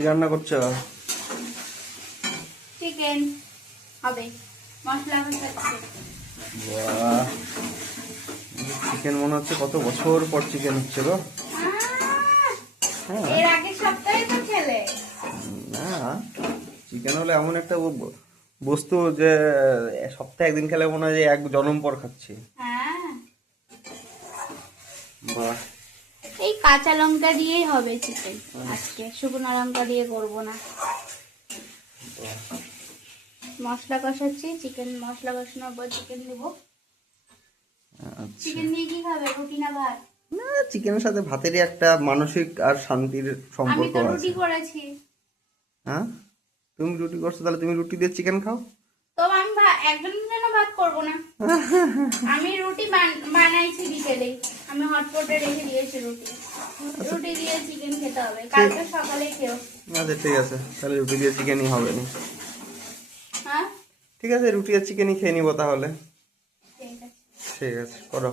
কি রান্না করছো? চিকেন হবে, মশলা কষাচ্ছি। বাহ, চিকেন মনে হচ্ছে কত বছর পর চিকেন হচ্ছে গো। হ্যাঁ, এর আগের সপ্তাহে তো খেলে। না, চিকেন হলো এমন একটা বস্তু যে সপ্তাহে একদিন খেলে মনে হয় যে এক জনম পর খাচ্ছি। হ্যাঁ, বাহ, এই কাঁচা লঙ্কা দিয়েই হবে চিকেন আজকে, শুকনো লঙ্কা দিয়ে করব না। মশলা কষাচ্ছি, চিকেন মশলা কষানোর পর চিকেন দেবো। আচ্ছা। চিকেন দিয়ে কি খাবে, রুটি না ভাত? না, চিকেনের সাথে ভাতেরই একটা মানসিক আর শান্তির আমি সম্পর্ক তো আছে। রুটি করেছি। হ্যাঁ, তুমি রুটি করছো, তাহলে তুমি রুটি দিয়ে চিকেন খাও। তো আমি একজনের জন্য ভাত করব না। আমি রুটি বানাইছি বিকেলে, আমি হটপটে রেখে দিয়েছি রুটি। রুটি দিয়ে চিকেন খেতে হবে, কালকে সকালে খেও। আচ্ছা ঠিক আছে, তাহলে রুটি দিয়ে চিকেনই হবে না। হ্যাঁ, ঠিক আছে, রুটি আর চিকেনই খেয়ে নিবো তাহলে। ঠিক আছে। ঠিক আছে, করো।